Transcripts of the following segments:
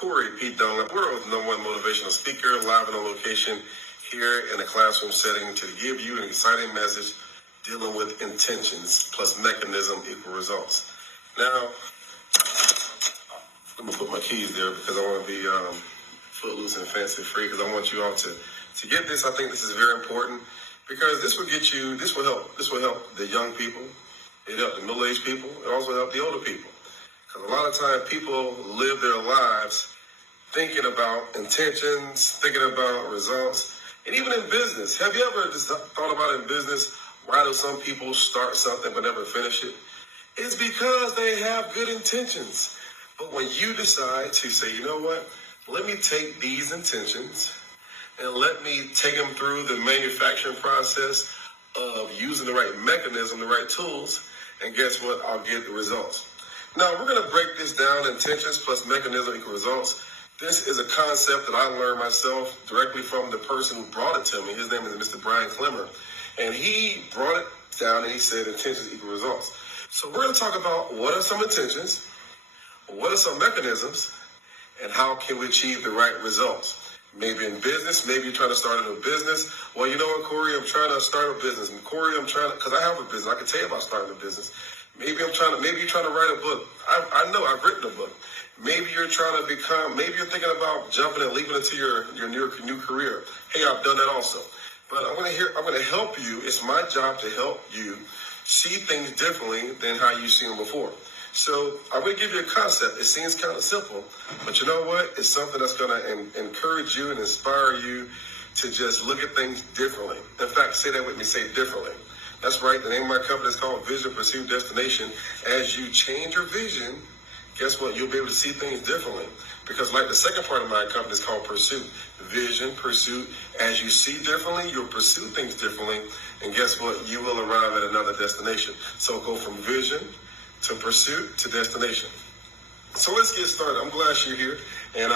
Corey P. Dunlap. We're with #1 motivational speaker, live and on location here in a classroom setting to give you an exciting message dealing with intentions plus mechanism equal results. Now, I'm going to put my keys there because I want to be footloose and fancy free because I want you all to get this. I think this is very important because this will help the young people. It help the middle-aged people. It also help the older people. Because a lot of times people live their lives thinking about intentions, thinking about results, and even in business. Have you ever just thought about in business, why do some people start something but never finish it? It's because they have good intentions. But when you decide to say, you know what, let me take these intentions and let me take them through the manufacturing process of using the right mechanism, the right tools, and guess what? I'll get the results. Now, we're going to break this down, intentions plus mechanism equal results. This is a concept that I learned myself directly from the person who brought it to me. His name is Mr. Brian Klemmer. And he brought it down and he said intentions equal results. So we're going to talk about what are some intentions, what are some mechanisms, and how can we achieve the right results. Maybe in business, maybe you're trying to start a new business. Well, you know what, Corey, I'm trying to start a business. And Corey, because I have a business. I can tell you about starting a business. Maybe you're trying to write a book. I know I've written a book. Maybe you're maybe you're thinking about jumping and leaping into your new career. Hey, I've done that also. But I'm going to help you. It's my job to help you see things differently than how you see them before. So I'm going to give you a concept. It seems kind of simple, but you know what? It's something that's going to encourage you and inspire you to just look at things differently. In fact, say that with me, say differently. That's right. The name of my company is called Vision, Pursuit, Destination. As you change your vision, guess what? You'll be able to see things differently. Because like the second part of my company is called Pursuit. Vision, Pursuit. As you see differently, you'll pursue things differently. And guess what? You will arrive at another destination. So go from vision to pursuit to destination. So let's get started. I'm glad you're here. And,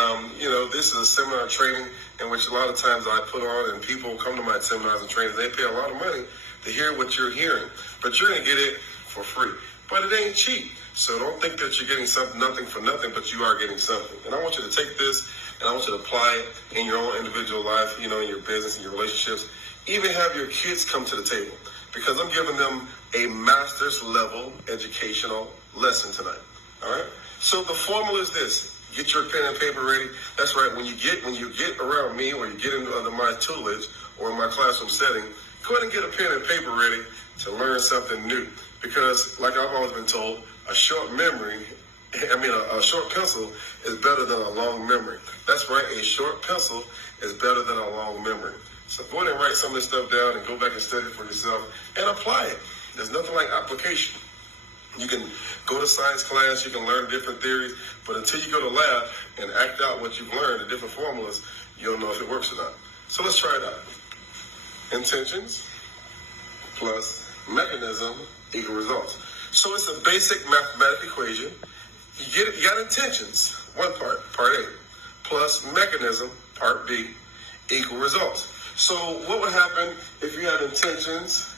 this is a seminar training in which a lot of times I put on and people come to my seminars and trainings. They pay a lot of money to hear what you're hearing. But you're going to get it for free. But it ain't cheap. So don't think that you're getting nothing for nothing, but you are getting something. And I want you to take this and I want you to apply it in your own individual life, in your business, in your relationships. Even have your kids come to the table. Because I'm giving them a master's level educational lesson tonight. All right? So the formula is this. Get your pen and paper ready. That's right. When you get around me or you get under my tutelage or in my classroom setting, go ahead and get a pen and paper ready to learn something new. Because like I've always been told, a short pencil is better than a long memory. That's right. A short pencil is better than a long memory. So go ahead and write some of this stuff down and go back and study it for yourself and apply it. There's nothing like application. You can go to science class, you can learn different theories, but until you go to lab and act out what you've learned, the different formulas, you don't know if it works or not. So let's try it out. Intentions plus mechanism equal results. So it's a basic mathematical equation. You got intentions, one part A, plus mechanism, part B, equal results. So what would happen if you had intentions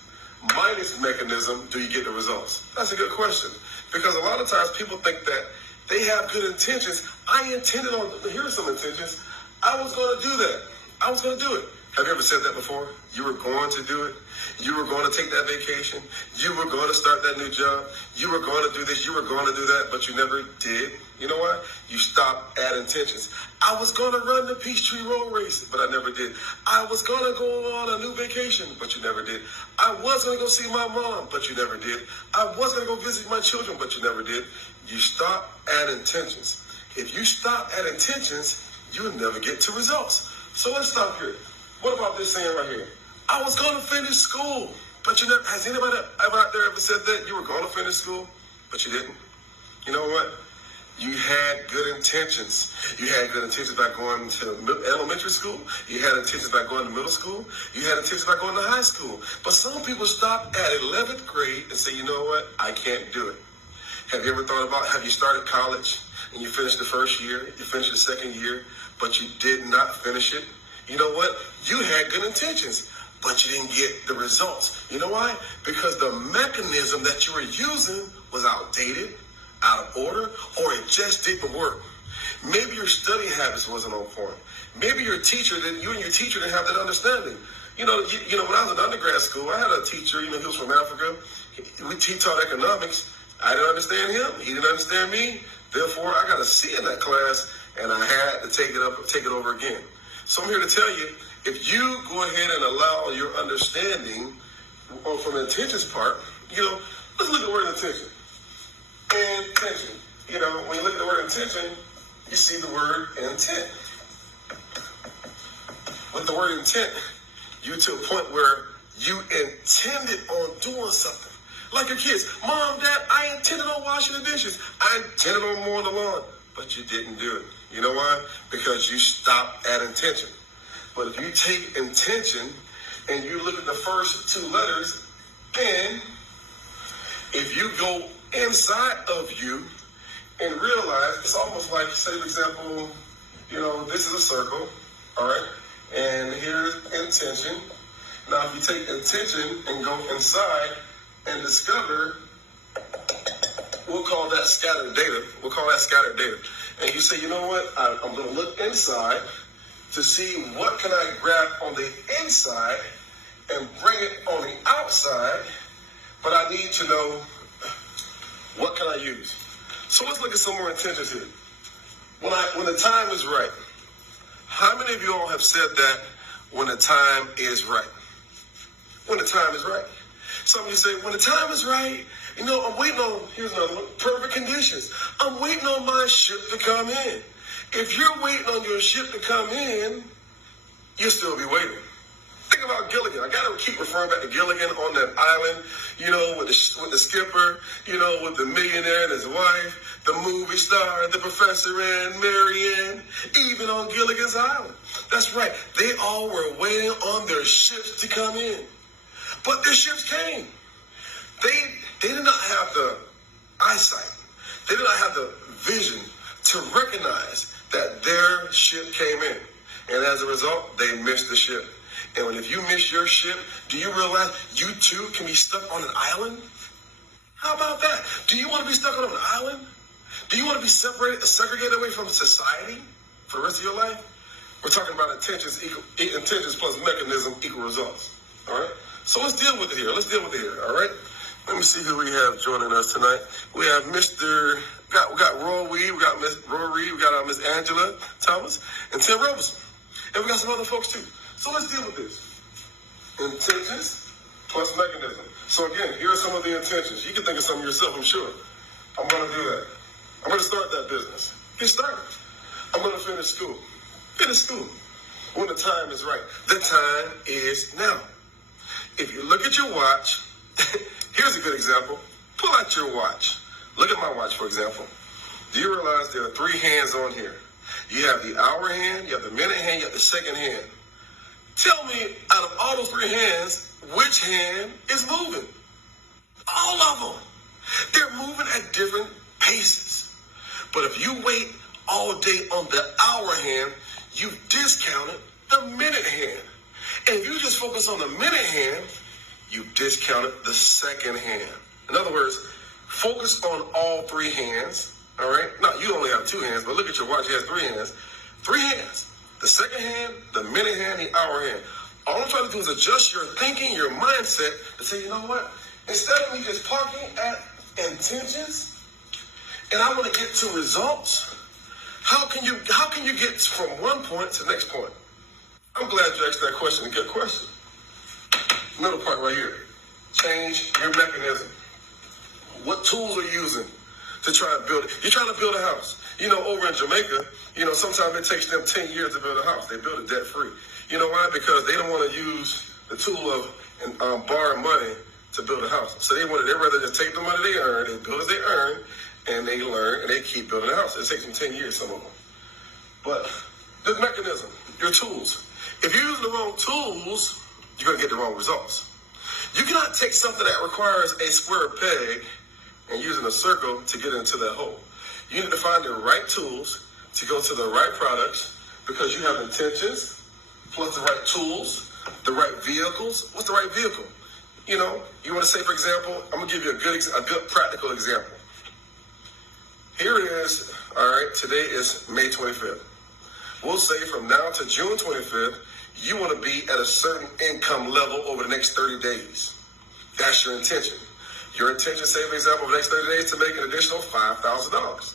minus mechanism, do you get the results? That's a good question. Because a lot of times people think that they have good intentions. Here are some intentions. I was going to do that. I was going to do it. Have you ever said that before? You were going to do it. You were going to take that vacation. You were going to start that new job. You were going to do this. You were going to do that, but you never did. You know why? You stopped at intentions. I was going to run the Peachtree Road Race, but I never did. I was going to go on a new vacation, but you never did. I was going to go see my mom, but you never did. I was going to go visit my children, but you never did. You stopped at intentions. If you stop at intentions, you'll never get to results. So let's stop here. What about this saying right here? I was going to finish school, but you never. Has anybody out there ever said that? You were going to finish school, but you didn't. You know what? You had good intentions. You had good intentions about going to elementary school. You had intentions about going to middle school. You had intentions about going to high school. But some people stop at 11th grade and say, you know what? I can't do it. Have you ever thought about, have you started college and you finished the first year, you finished the second year, but you did not finish it? You know what? You had good intentions, but you didn't get the results. You know why? Because the mechanism that you were using was outdated, out of order, or it just didn't work. Maybe your study habits wasn't on point. Maybe you and your teacher didn't have that understanding. When I was in undergrad school, I had a teacher, he was from Africa. He taught economics. I didn't understand him. He didn't understand me. Therefore, I got a C in that class, and I had to take it over again. So I'm here to tell you, if you go ahead and allow your understanding from the intentions part, let's look at the word intention. Intention. When you look at the word intention, you see the word intent. With the word intent, you're to a point where you intended on doing something. Like your kids, Mom, Dad, I intended on washing the dishes. I intended on mowing the lawn, but you didn't do it. You know why? Because you stopped at intention. But if you take intention and you look at the first two letters, and if you go inside of you and realize, it's almost like, say, for example, this is a circle, all right? And here's intention. Now, if you take intention and go inside and discover, we'll call that scattered data. And you say, you know what? I'm going to look inside to see what can I grab on the inside and bring it on the outside, but I need to know what can I use. So let's look at some more intentions here. When the time is right. How many of you all have said that when the time is right? When the time is right. Some of you say, when the time is right, I'm waiting on, here's another one, perfect conditions. I'm waiting on my ship to come in. If you're waiting on your ship to come in, you'll still be waiting. Think about Gilligan. I got to keep referring back to Gilligan on that island, with the skipper, with the millionaire and his wife, the movie star, the professor and Marianne, even on Gilligan's Island. That's right. They all were waiting on their ships to come in. But their ships came. They did not have the eyesight. They did not have the vision to recognize that their ship came in. And as a result, they missed the ship. And if you miss your ship, do you realize you too can be stuck on an island? How about that? Do you want to be stuck on an island? Do you want to be segregated away from society for the rest of your life? We're talking about intentions plus mechanism equal results. All right? So let's deal with it here. All right? Let me see who we have joining us tonight. We have we got Roy Reed, we got Miss Rory, we got Miss Angela Thomas, and Tim Robeson. And we got some other folks too. So let's deal with this. Intentions plus mechanism. So again, here are some of the intentions. You can think of some yourself, I'm sure. I'm going to do that. I'm going to start that business. Get started. I'm going to finish school. When the time is right. The time is now. If you look at your watch, here's a good example. Pull out your watch. Look at my watch, for example. Do you realize there are 3 hands on here? You have the hour hand, you have the minute hand, you have the second hand. Tell me, out of all those 3 hands, which hand is moving? All of them. They're moving at different paces. But if you wait all day on the hour hand, you discounted the minute hand. And if you just focus on the minute hand, you discounted the second hand. In other words, focus on all 3 hands. All right? Now, you only have 2 hands, but look at your watch. It has 3 hands. 3 hands. The second hand, the minute hand, the hour hand. All I'm trying to do is adjust your thinking, your mindset, to say, you know what? Instead of me just parking at intentions, and I want to get to results, how can you get from one point to the next point? I'm glad you asked that question. Good question. Middle part right here. Change your mechanism. What tools are you using to try and build it? You're trying to build a house. Over in Jamaica, sometimes it takes them 10 years to build a house. They build it debt-free. You know why? Because they don't want to use the tool of borrowing money to build a house. So they'd rather just take the money they earn, they build as they earn, and they learn, and they keep building a house. It takes them 10 years, some of them. But the mechanism, your tools. If you use the wrong tools, you're going to get the wrong results. You cannot take something that requires a square peg and using a circle to get into that hole. You need to find the right tools to go to the right products because you have intentions plus the right tools, the right vehicles. What's the right vehicle? You want to say, for example, I'm going to give you a good practical example. Here it is. All right, today is May 25th. We'll say from now to June 25th, you want to be at a certain income level over the next 30 days. That's your intention. Your intention, say for example, over the next 30 days to make an additional $5,000.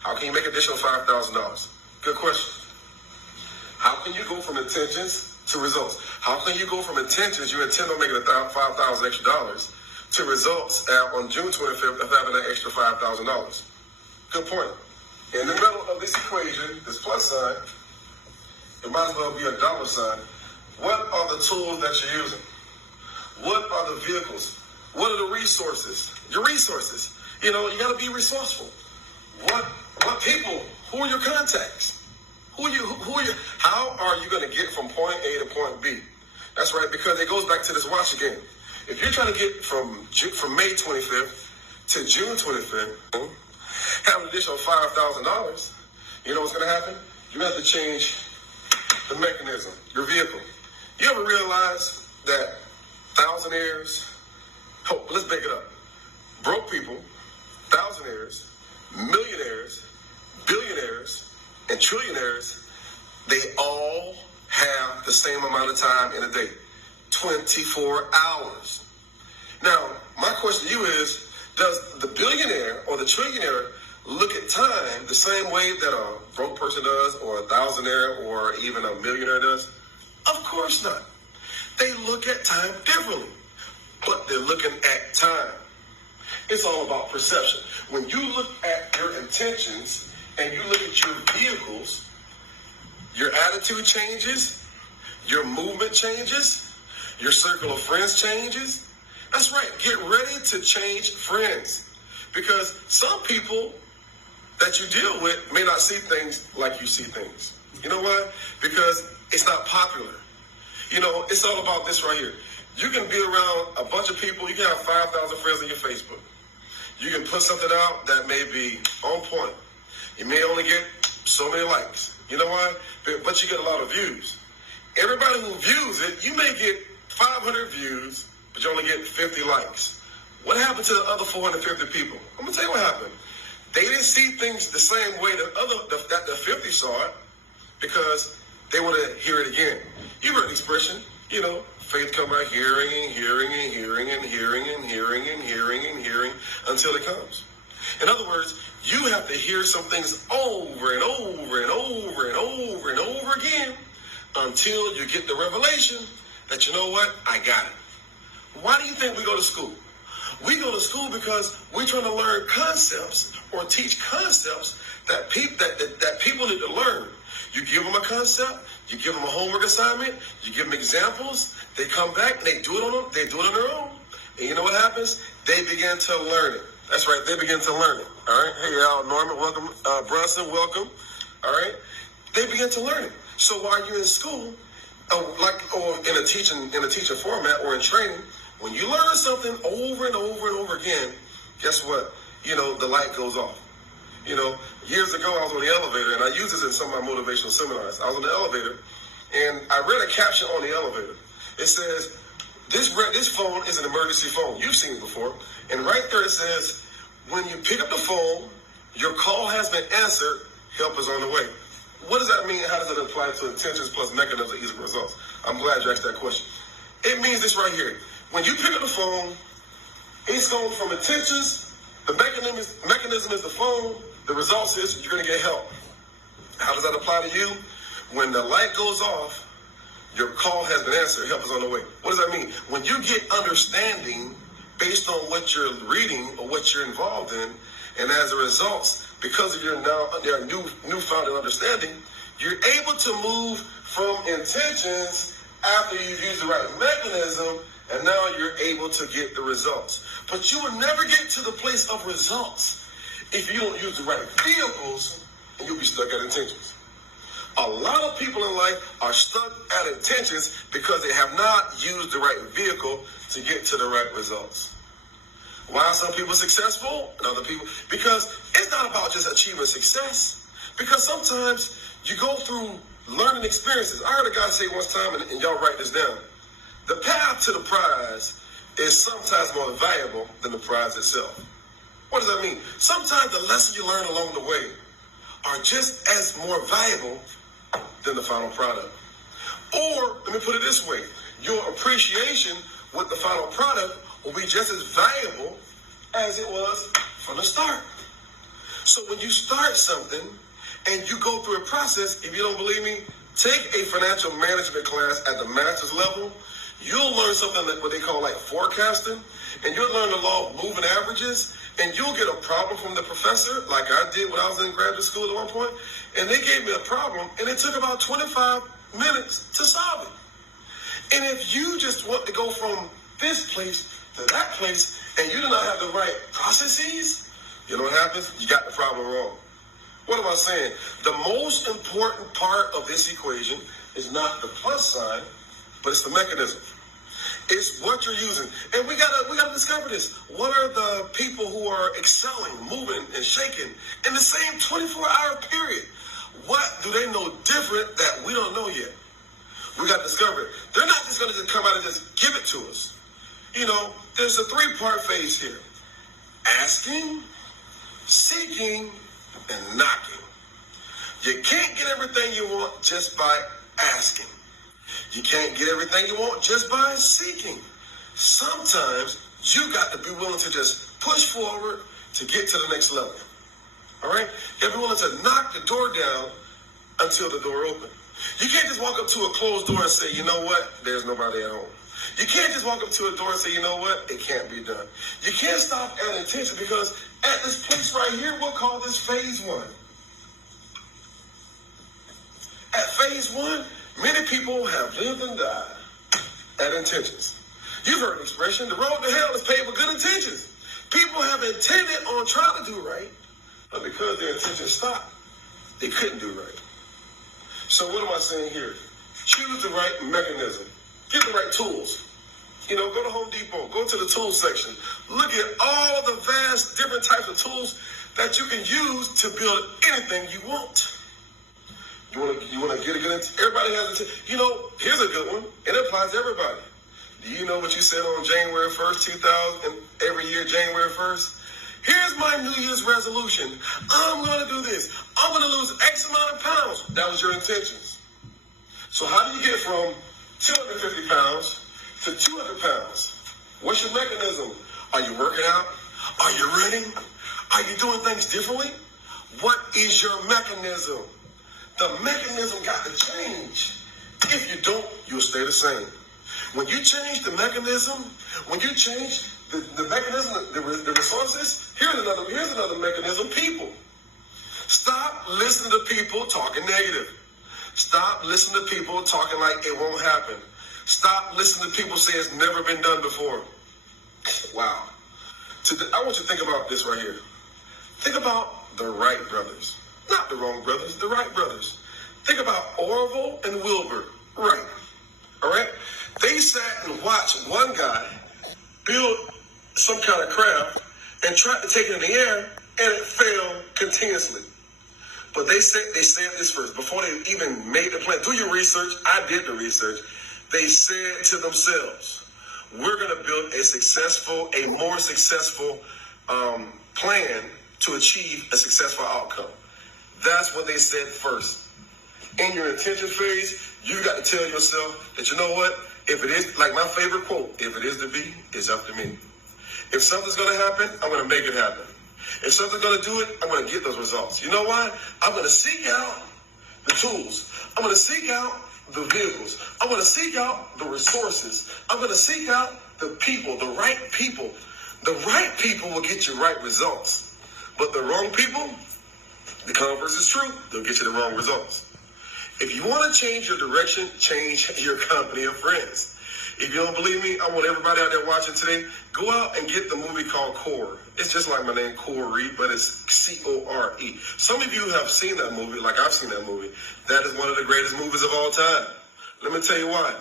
How can you make additional $5,000? Good question. How can you go from intentions to results? How can you go from intentions, you intend on making $5,000 extra dollars, to results on June 25th of having that extra $5,000? Good point. In the middle of this equation, this plus sign, it might as well be a dollar sign. What are the tools that you're using? What are the vehicles? What are the resources? Your resources. You know, you got to be resourceful. What people? Who are your contacts? How are you going to get from point A to point B? That's right, because it goes back to this watch again. If you're trying to get from May 25th to June 25th, have an additional $5,000, you know what's going to happen? You have to change the mechanism, your vehicle. You ever realize that thousandaires, let's back it up. Broke people, thousandaires, millionaires, billionaires, and trillionaires, they all have the same amount of time in a day, 24 hours. Now, my question to you is, does the billionaire or the trillionaire look at time the same way that a broke person does, or a thousandaire, or even a millionaire does? Of course not. They look at time differently, but they're looking at time. It's all about perception. When you look at your intentions and you look at your vehicles, your attitude changes, your movement changes, your circle of friends changes. That's right. Get ready to change friends, because some people that you deal with may not see things like you see things. You know why? Because it's not popular. You know, it's all about this right here. You can be around a bunch of people. You can have 5,000 friends on your Facebook. You can put something out that may be on point. You may only get so many likes. You know why? But you get a lot of views. Everybody who views it, you may get 500 views, but you only get 50 likes. What happened to the other 450 people? I'm going to tell you what happened. They didn't see things the same way that the 50 saw it, because they want to hear it again. You heard the expression, you know, faith come by hearing and hearing and hearing and hearing and hearing and hearing and hearing until it comes. In other words, you have to hear some things over and over and over and over and over again until you get the revelation that, you know what, I got it. Why do you think we go to school? We go to school because we're trying to learn concepts or teach concepts that people need to learn. You give them a concept, you give them a homework assignment, you give them examples, they come back and they do it on their own. And you know what happens? They begin to learn it. That's right, they begin to learn it. All right. Hey, Al Norman, welcome. Brunson, welcome. All right. They begin to learn it. So while you're in school, or in a teaching format or in training, when you learn something over and over and over again, guess what? You know, the light goes off. You know, years ago I was on the elevator, and I use this in some of my motivational seminars. I was on the elevator, and I read a caption on the elevator. It says, this phone is an emergency phone. You've seen it before. And right there it says, when you pick up the phone, your call has been answered, help is on the way. What does that mean? How does it apply to intentions plus mechanisms of easy results? I'm glad you asked that question. It means this right here. When you pick up the phone, it's going from intentions. The mechanism is the phone. The results is you're going to get help. How does that apply to you? When the light goes off, your call has been answered. Help is on the way. What does that mean? When you get understanding based on what you're reading or what you're involved in, and as a result, because of your newfound understanding, you're able to move from intentions after you've used the right mechanism, and now you're able to get the results. But you will never get to the place of results if you don't use the right vehicles, and you'll be stuck at intentions. A lot of people in life are stuck at intentions because they have not used the right vehicle to get to the right results. Why are some people successful and other people? Because it's not about just achieving success. Because sometimes you go through learning experiences. I heard a guy say one time, and y'all write this down, the path to the prize is sometimes more valuable than the prize itself. What does that mean? Sometimes the lessons you learn along the way are just as more valuable than the final product. Or, let me put it this way, your appreciation with the final product will be just as valuable as it was from the start. So when you start something and you go through a process, if you don't believe me, take a financial management class at the master's level. You'll learn something that what they call like forecasting, and you'll learn the law of moving averages, and you'll get a problem from the professor, like I did when I was in graduate school at one point, and they gave me a problem, and it took about 25 minutes to solve it. And if you just want to go from this place to that place, and you do not have the right processes, you know what happens? You got the problem wrong. What am I saying? The most important part of this equation is not the plus sign, but it's the mechanism. It's what you're using. And we gotta discover this. What are the people who are excelling, moving, and shaking in the same 24-hour period? What do they know different that we don't know yet? We got to discover it. They're not just going to come out and just give it to us. You know, there's a three-part phase here. Asking, seeking, and knocking. You can't get everything you want just by asking. You can't get everything you want just by seeking. Sometimes you got to be willing to just push forward to get to the next level. All right? You got to be willing to knock the door down until the door opens. You can't just walk up to a closed door and say, you know what? There's nobody at home. You can't just walk up to a door and say, you know what? It can't be done. You can't stop at attention because at this place right here, we'll call this phase one. At phase one, many people have lived and died at intentions. You've heard the expression, the road to hell is paved with good intentions. People have intended on trying to do right, but because their intentions stopped, they couldn't do right. So what am I saying here? Choose the right mechanism. Get the right tools. You know, go to Home Depot. Go to the tools section. Look at all the vast different types of tools that you can use to build anything you want. You want to get a good. Everybody has a. You know, here's a good one. It applies to everybody. Do you know what you said on January 1st, 2000? Every year, January 1st. Here's my New Year's resolution. I'm going to do this. I'm going to lose X amount of pounds. That was your intentions. So how do you get from 250 pounds to 200 pounds? What's your mechanism? Are you working out? Are you running? Are you doing things differently? What is your mechanism? The mechanism got to change. If you don't, you'll stay the same. When you change the mechanism, when you change the mechanism, the resources, here's another mechanism, people. Stop listening to people talking negative. Stop listening to people talking like it won't happen. Stop listening to people say it's never been done before. Wow. I want you to think about this right here. Think about the Wright brothers. Not the wrong brothers, the Wright brothers. Think about Orville and Wilbur Wright. All right? They sat and watched one guy build some kind of craft and tried to take it in the air, and it failed continuously. But they said this first, before they even made the plan. Do your research. I did the research. They said to themselves, we're going to build a more successful plan to achieve a successful outcome. That's what they said first. In your intention phase, you got to tell yourself that, you know what? If it is, like my favorite quote, if it is to be, it's up to me. If something's going to happen, I'm going to make it happen. If something's going to do it, I'm going to get those results. You know why? I'm going to seek out the tools. I'm going to seek out the vehicles. I'm going to seek out the resources. I'm going to seek out the people, the right people. The right people will get you right results. But the wrong people, the converse is true, they'll get you the wrong results. If you want to change your direction, change your company of friends. If you don't believe me, I want everybody out there watching today, go out and get the movie called Core. It's just like my name, Corey, but it's Core. Some of you have seen that movie, like I've seen that movie. That is one of the greatest movies of all time. Let me tell you why.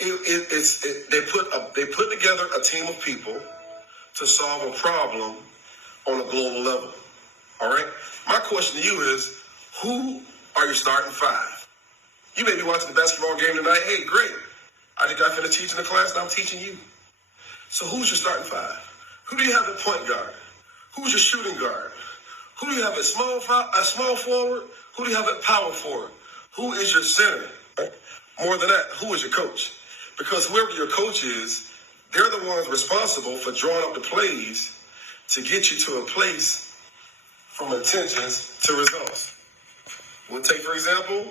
They put together a team of people to solve a problem on a global level. All right? My question to you is, who are you starting five? You may be watching the basketball game tonight. Hey, great. I just got finished teaching the class, and I'm teaching you. So who's your starting five? Who do you have at point guard? Who's your shooting guard? Who do you have at small forward? Who do you have at power forward? Who is your center? Right? More than that, who is your coach? Because whoever your coach is, they're the ones responsible for drawing up the plays to get you to a place from intentions to results. We'll take, for example,